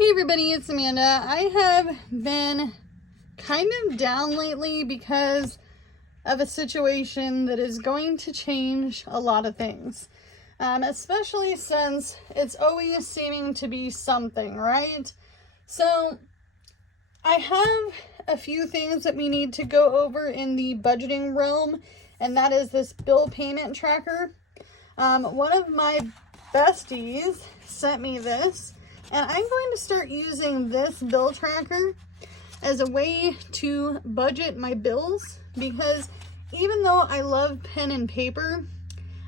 Hey everybody, it's Amanda. I have been kind of down lately because of a situation that is going to change a lot of things. Especially since it's always seeming to be something, right? So I have a few things that we need to go over in the budgeting realm, and that is this bill payment tracker. One of my besties sent me this, and I'm going to start using this bill tracker as a way to budget my bills, because even though I love pen and paper,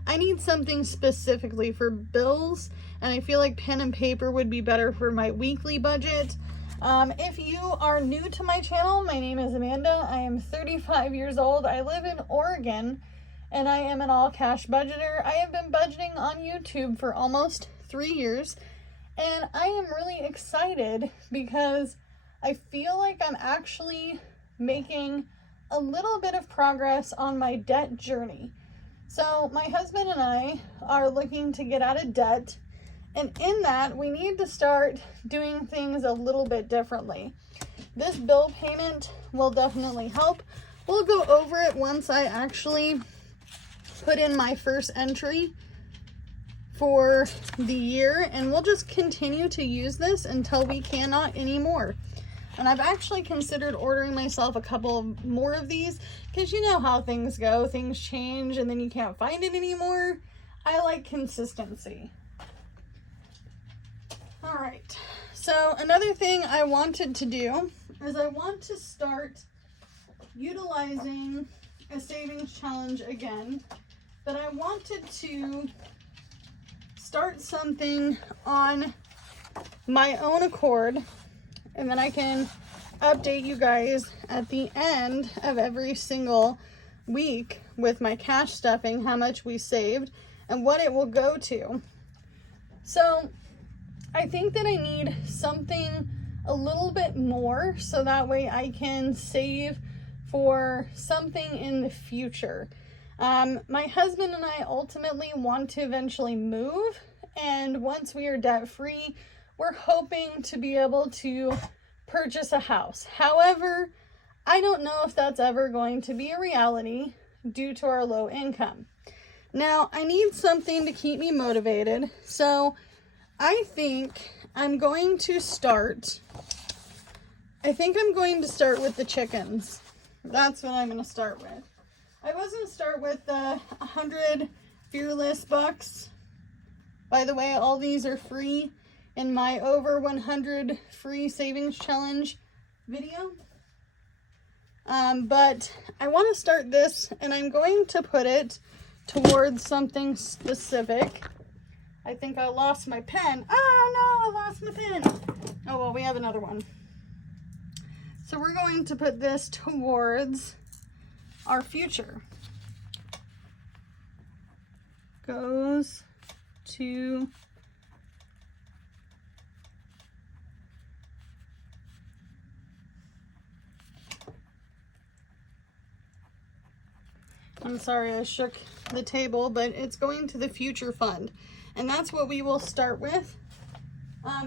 I need something specifically for bills, and I feel like pen and paper would be better for my weekly budget. If you are new to my channel, my name is Amanda. I am 35 years old. I live in Oregon, and I am an all-cash budgeter. I have been budgeting on YouTube for almost 3 years, and I am really excited because I feel like I'm actually making a little bit of progress on my debt journey. So my husband and I are looking to get out of debt, and in that we need to start doing things a little bit differently. This bill payment will definitely help. We'll go over it once I actually put in my first entry for the year, and we'll just continue to use this until we cannot anymore. And I've actually considered ordering myself a couple more of these, because you know how things go. Things change and then you can't find it anymore. I like consistency. All right, so another thing I wanted to do is I want to start utilizing a savings challenge again, but I wanted to start something on my own accord, and then I can update you guys at the end of every single week with my cash stuffing, how much we saved and what it will go to. So I think that I need something a little bit more so that way I can save for something in the future. My husband and I ultimately want to eventually move, and once we are debt free, we're hoping to be able to purchase a house. However, I don't know if that's ever going to be a reality due to our low income. Now, I need something to keep me motivated, so I think I'm going to start with the chickens. That's what I'm going to start with. I was going to start with the 100 Fearless Bucks. By the way, all these are free in my over 100 free savings challenge video. But I want to start this, and I'm going to put it towards something specific. I think I lost my pen. Oh no, I lost my pen. Oh well, we have another one. So we're going to put this towards our future. Goes to I'm sorry I shook the table, but it's going to the future fund, and that's what we will start with.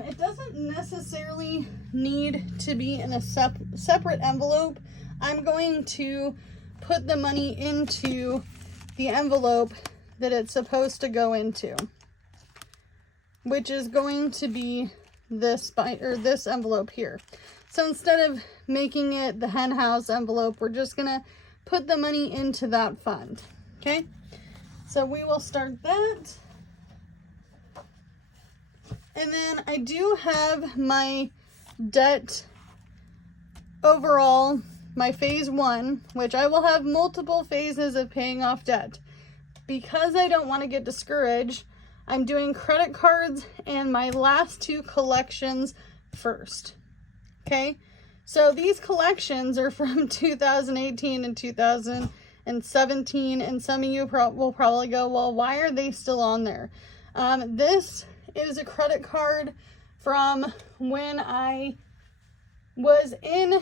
It doesn't necessarily need to be in a separate envelope. I'm going to put the money into the envelope that it's supposed to go into, which is going to be this envelope here. So instead of making it the hen house envelope, we're just gonna put the money into that fund. Okay, so we will start that. And then I do have my debt overall, my phase 1, which I will have multiple phases of paying off debt. Because I don't want to get discouraged, I'm doing credit cards and my last 2 collections first. Okay, so these collections are from 2018 and 2017, and some of you will probably go, well, why are they still on there? This is a credit card from when I was in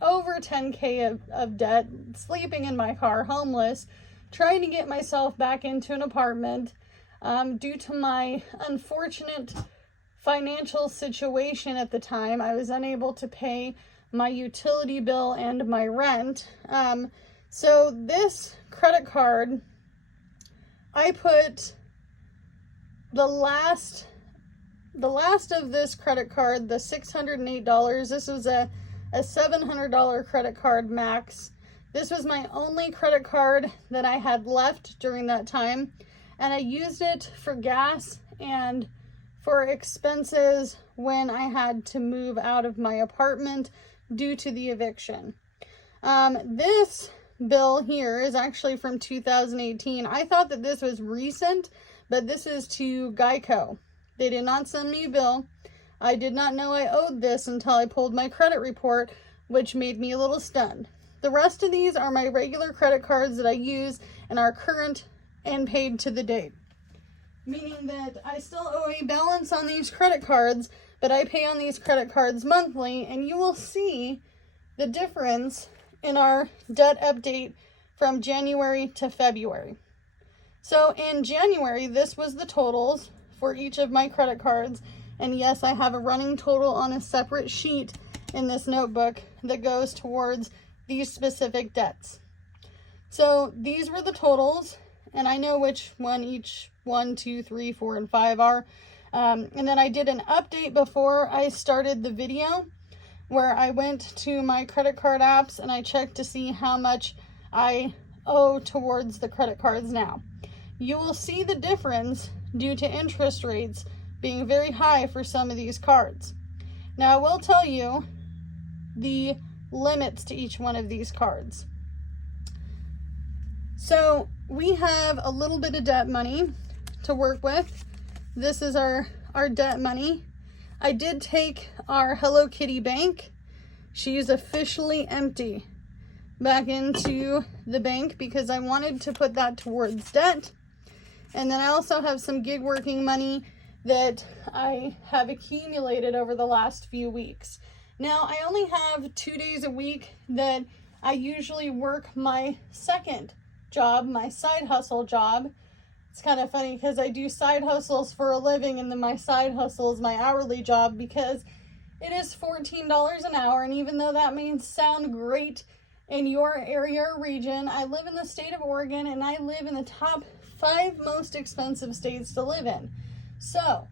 over 10K of debt, sleeping in my car, homeless, trying to get myself back into an apartment due to my unfortunate financial situation at the time. I was unable to pay my utility bill and my rent. So this credit card, I put the last of this credit card, the $608, this was a $700 credit card max. This was my only credit card that I had left during that time, and I used it for gas and for expenses when I had to move out of my apartment due to the eviction. This bill here is actually from 2018. I thought that this was recent, but this is to Geico. They did not send me a bill. I did not know I owed this until I pulled my credit report, which made me a little stunned. The rest of these are my regular credit cards that I use and are current and paid to the date. Meaning that I still owe a balance on these credit cards, but I pay on these credit cards monthly, and you will see the difference in our debt update from January to February. So in January, this was the totals for each of my credit cards. And yes, I have a running total on a separate sheet in this notebook that goes towards these specific debts. So these were the totals, and I know which one each 1, 2, 3, 4, and 5 are. And then I did an update before I started the video where I went to my credit card apps and I checked to see how much I owe towards the credit cards now. You will see the difference due to interest rates being very high for some of these cards. Now I will tell you the limits to each one of these cards. So we have a little bit of debt money to work with. This is our debt money. I did take our Hello Kitty bank. She is officially empty back into the bank because I wanted to put that towards debt. And then I also have some gig working money that I have accumulated over the last few weeks. Now, I only have 2 days a week that I usually work my second job, my side hustle job. It's kind of funny because I do side hustles for a living, and then my side hustle is my hourly job because it is $14 an hour. And even though that may sound great in your area or region, I live in the state of Oregon, and I live in the top 5 most expensive states to live in. So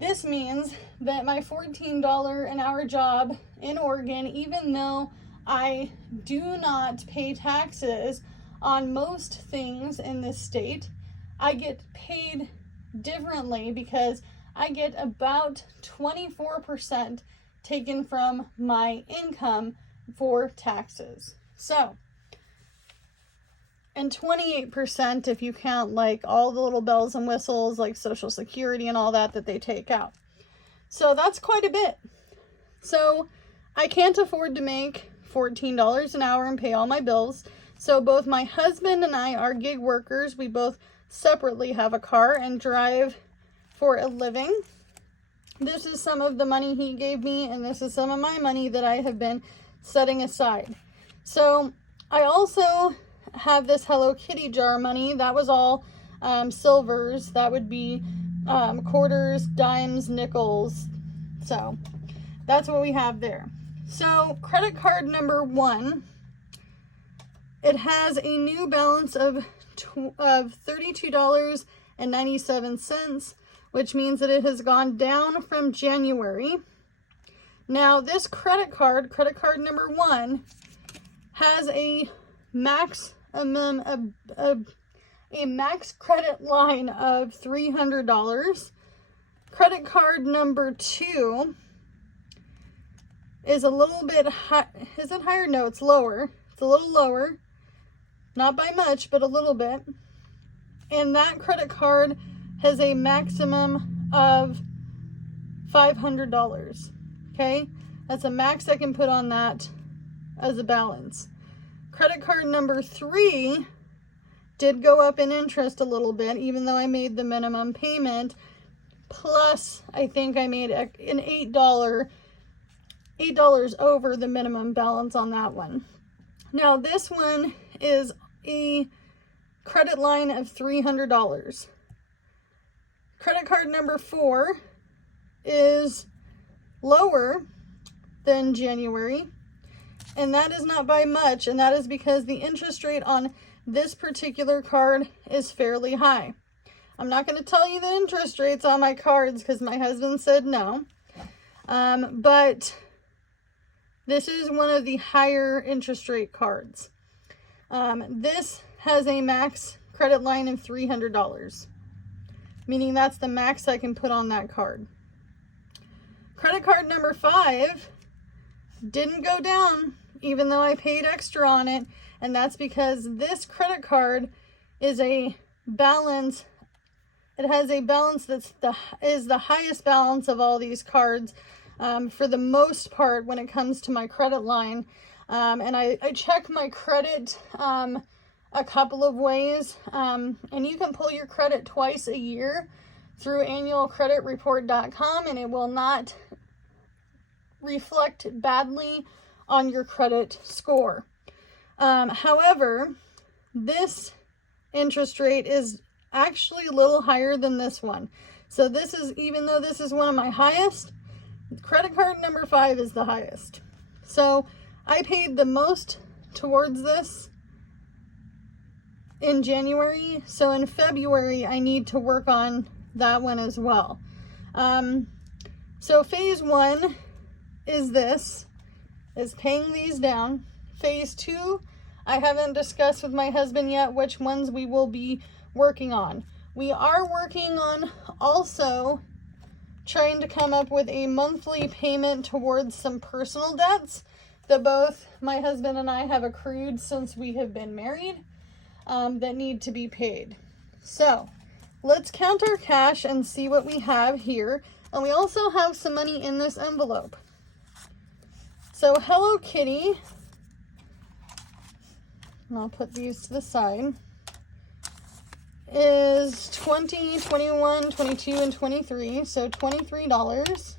this means that my $14 an hour job in Oregon, even though I do not pay taxes on most things in this state, I get paid differently because I get about 24% taken from my income for taxes. So, and 28% if you count like all the little bells and whistles like Social Security and all that they take out. So that's quite a bit. So I can't afford to make $14 an hour and pay all my bills. So both my husband and I are gig workers. We both separately have a car and drive for a living. This is some of the money he gave me, and this is some of my money that I have been setting aside. So I also have this Hello Kitty jar money. That was all silvers. That would be quarters, dimes, nickels. So that's what we have there. So credit card number 1, it has a new balance of $32.97, which means that it has gone down from January. Now this credit card number 1, has a max a max credit line of $300. Credit card number 2 is a little bit high. Is it higher? No, it's lower. It's a little lower. Not by much, but a little bit. And that credit card has a maximum of $500. Okay? That's a max I can put on that as a balance. Credit card number 3 did go up in interest a little bit, even though I made the minimum payment. Plus, I think I made an $8 over the minimum balance on that one. Now, this one is a credit line of $300. Credit card number 4 is lower than January, and that is not by much, and that is because the interest rate on this particular card is fairly high. I'm not going to tell you the interest rates on my cards because my husband said no, but this is one of the higher interest rate cards. This has a max credit line of $300, meaning that's the max I can put on that card. Credit card number 5 didn't go down, even though I paid extra on it, and that's because this credit card is a balance. It has a balance that's the highest balance of all these cards, for the most part when it comes to my credit line. And I check my credit a couple of ways, and you can pull your credit twice a year through annualcreditreport.com, and it will not reflect badly on your credit score. However, this interest rate is actually a little higher than this one. So this is, even though this is one of my highest, credit card number 5 is the highest. So I paid the most towards this in January. So in February, I need to work on that one as well. So phase 1 is paying these down. Phase 2, I haven't discussed with my husband yet which ones we will be working on. We are working on also trying to come up with a monthly payment towards some personal debts that both my husband and I have accrued since we have been married, that need to be paid. So let's count our cash and see what we have here. And we also have some money in this envelope. So Hello Kitty, and I'll put these to the side, is 20, 21, 22, and 23, so $23.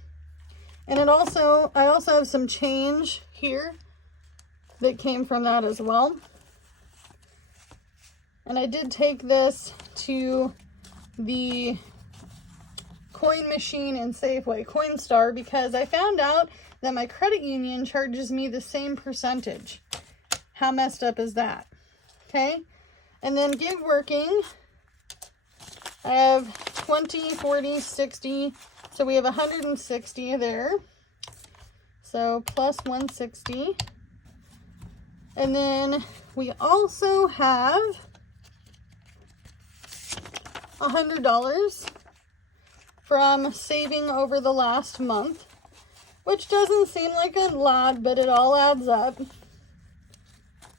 And I also have some change here that came from that as well. And I did take this to the coin machine in Safeway, Coinstar, because I found out that my credit union charges me the same percentage. How messed up is that? Okay. And then gig working, I have 20, 40, 60. So we have 160 there. So plus 160. And then we also have $100 from saving over the last month, which doesn't seem like a lot, but it all adds up.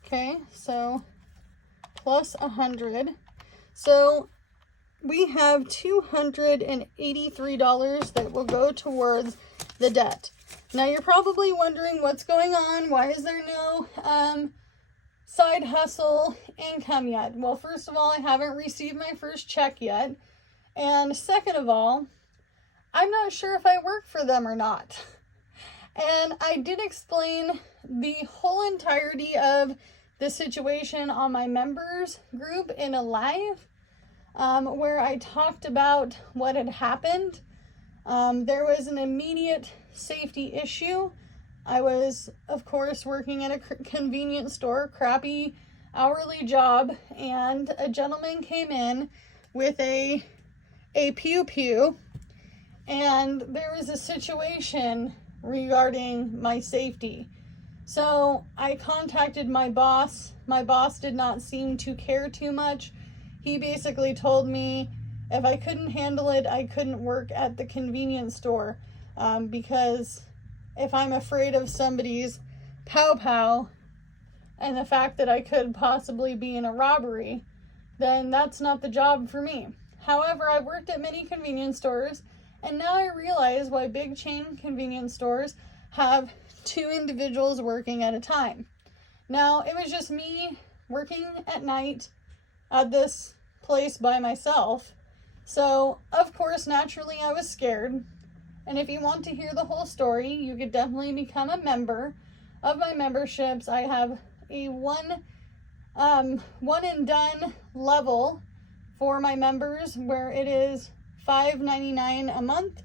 Okay, so plus 100. So we have $283 that will go towards the debt. Now you're probably wondering what's going on. Why is there no side hustle income yet? Well, first of all, I haven't received my first check yet. And second of all, I'm not sure if I work for them or not. And I did explain the whole entirety of the situation on my members group in a live, where I talked about what had happened. There was an immediate safety issue. I was, of course, working at a convenience store, crappy hourly job, and a gentleman came in with a pew-pew, and there was a situation regarding my safety. So I contacted my boss. My boss did not seem to care too much. He basically told me if I couldn't handle it, I couldn't work at the convenience store, because if I'm afraid of somebody's pow-pow and the fact that I could possibly be in a robbery, then that's not the job for me. However, I've worked at many convenience stores, and now I realize why big chain convenience stores have 2 individuals working at a time. Now, it was just me working at night at this place by myself. So, of course, naturally, I was scared. And if you want to hear the whole story, you could definitely become a member of my memberships. I have a one and done level for my members where it is $5.99 a month,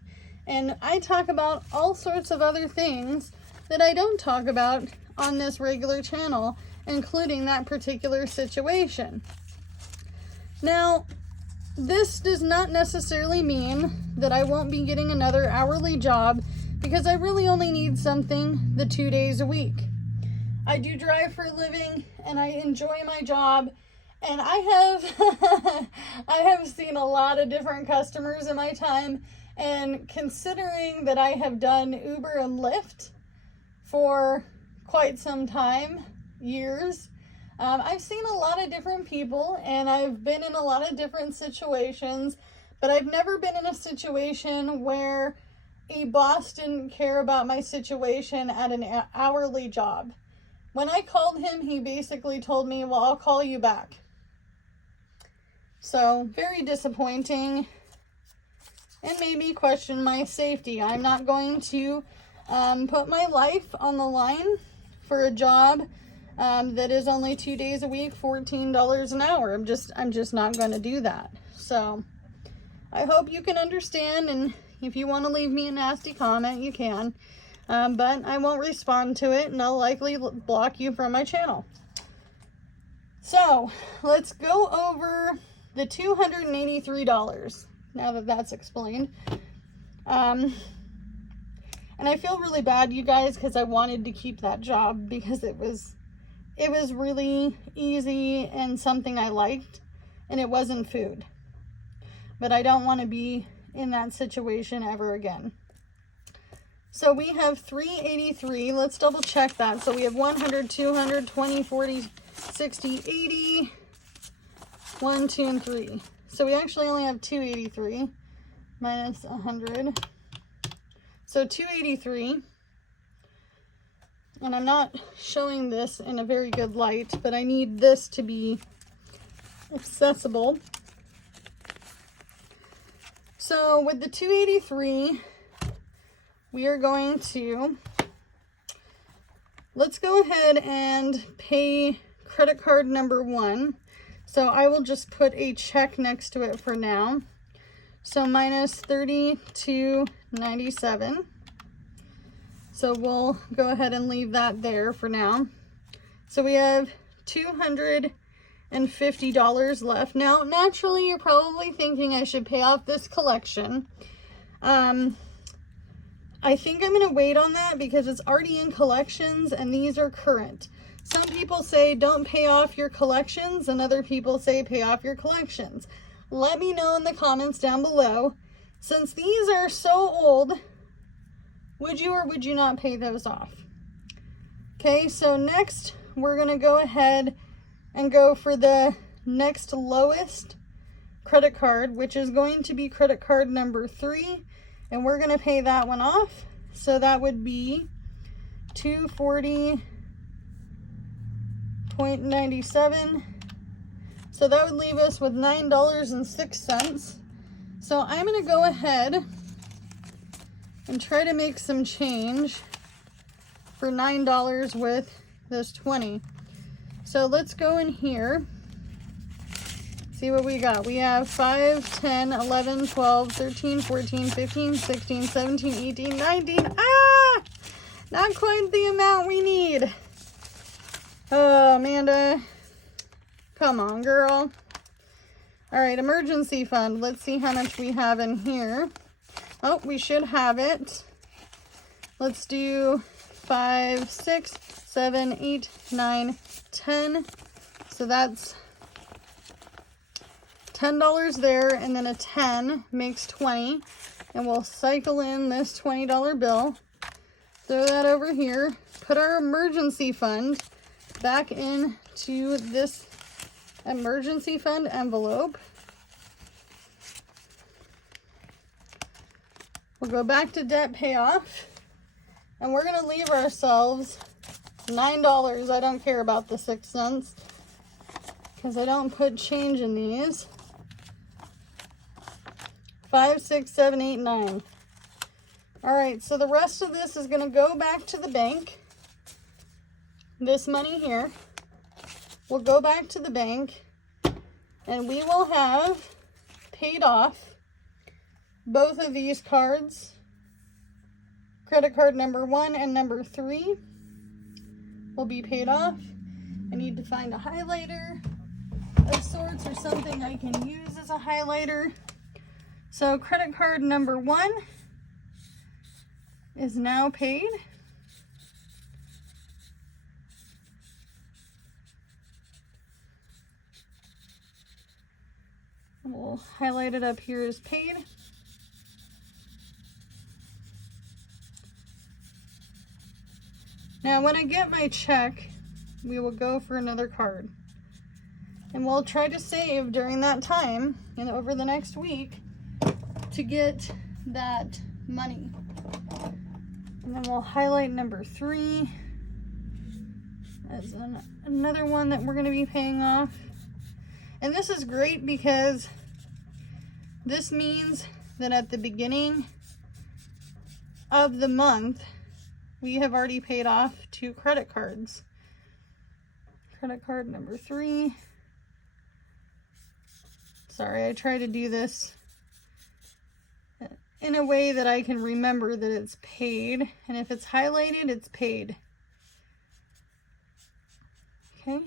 And I talk about all sorts of other things that I don't talk about on this regular channel, including that particular situation. Now, this does not necessarily mean that I won't be getting another hourly job, because I really only need something the 2 days a week. I do drive for a living and I enjoy my job, and I have I have seen a lot of different customers in my time, and considering that I have done Uber and Lyft for quite some time, years, I've seen a lot of different people and I've been in a lot of different situations, but I've never been in a situation where a boss didn't care about my situation at an hourly job. When I called him, he basically told me, well, I'll call you back. So, very disappointing, and made me question my safety. I'm not going to put my life on the line for a job that is only 2 days a week, $14 an hour. I'm just not going to do that. So, I hope you can understand, and if you want to leave me a nasty comment, you can. But I won't respond to it, and I'll likely block you from my channel. So, let's go over the $283, now that that's explained. And I feel really bad, you guys, because I wanted to keep that job because it was really easy and something I liked, and it wasn't food. But I don't want to be in that situation ever again. So we have 383. Let's double check that. So we have 100, 200, 20, 40, 60, 80, 1, 2, and 3. So we actually only have 283 minus 100. So 283. And I'm not showing this in a very good light, but I need this to be accessible. So with the 283, we are going to, let's go ahead and pay credit card number 1. So I will just put a check next to it for now. So minus $32.97. So we'll go ahead and leave that there for now. So we have $250 left. Now, naturally, you're probably thinking I should pay off this collection. I think I'm going to wait on that because it's already in collections and these are current. Some people say don't pay off your collections and other people say pay off your collections. Let me know in the comments down below. Since these are so old, would you or would you not pay those off? Okay, so next we're going to go ahead and go for the next lowest credit card, which is going to be credit card number 3. And we're going to pay that one off. So that would be $240.97. So that would leave us with $9.06. So I'm going to go ahead and try to make some change for $9 with this 20. So let's go in here. See what we got. We have 5, 10, 11, 12, 13, 14, 15, 16, 17, 18, 19. Ah! Not quite the amount we need. Oh, Amanda. Come on, girl. All right, emergency fund. Let's see how much we have in here. Oh, we should have it. Let's do 5, 6, 7, 8, 9, 10. So that's $10 there, and then a 10 makes 20, and we'll cycle in this $20 bill, throw that over here, put our emergency fund back into this emergency fund envelope. We'll go back to debt payoff, and we're going to leave ourselves $9. I don't care about the 6 cents because I don't put change in these. 5, 6, 7, 8, 9. All right, so the rest of this is going to go back to the bank. This money here will go back to the bank, and we will have paid off both of these cards credit card number 1 and number 3 will be paid off. I need to find a highlighter of sorts or something I can use as a highlighter. So credit card number 1 is now paid. We'll highlight it up here as paid. Now when I get my check, we will go for another card. And we'll try to save during that time and over the next week to get that money. And then we'll highlight number 3 as another one that we're going to be paying off. And this is great because this means that at the beginning of the month, we have already paid off 2 credit cards. Credit card number 3. Sorry, I try to do this in a way that I can remember that it's paid. And if it's highlighted, it's paid. Okay.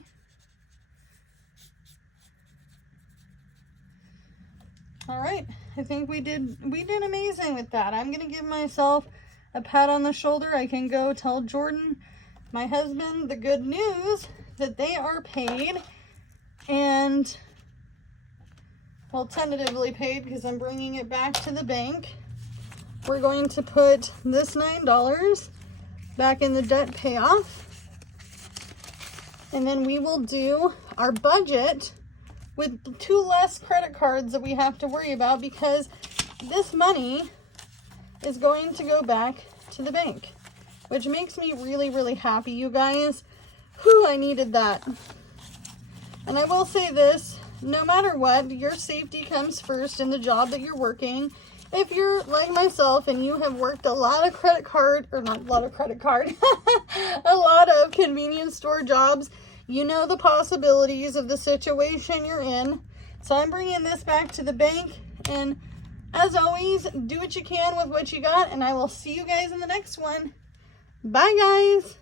All right, I think we did amazing with that. I'm gonna give myself a pat on the shoulder. I can go tell Jordan, my husband, the good news that they are paid, and well, tentatively paid because I'm bringing it back to the bank. We're going to put this $9 back in the debt payoff, and then we will do our budget with 2 less credit cards that we have to worry about, because this money is going to go back to the bank, which makes me really, really happy, you guys. Whew, I needed that. And I will say this, no matter what, your safety comes first in the job that you're working. If you're like myself and you have worked a lot of credit card, or not a lot of credit card, a lot of convenience store jobs, you know the possibilities of the situation you're in. So I'm bringing this back to the bank, and as always, do what you can with what you got, and I will see you guys in the next one. Bye, guys.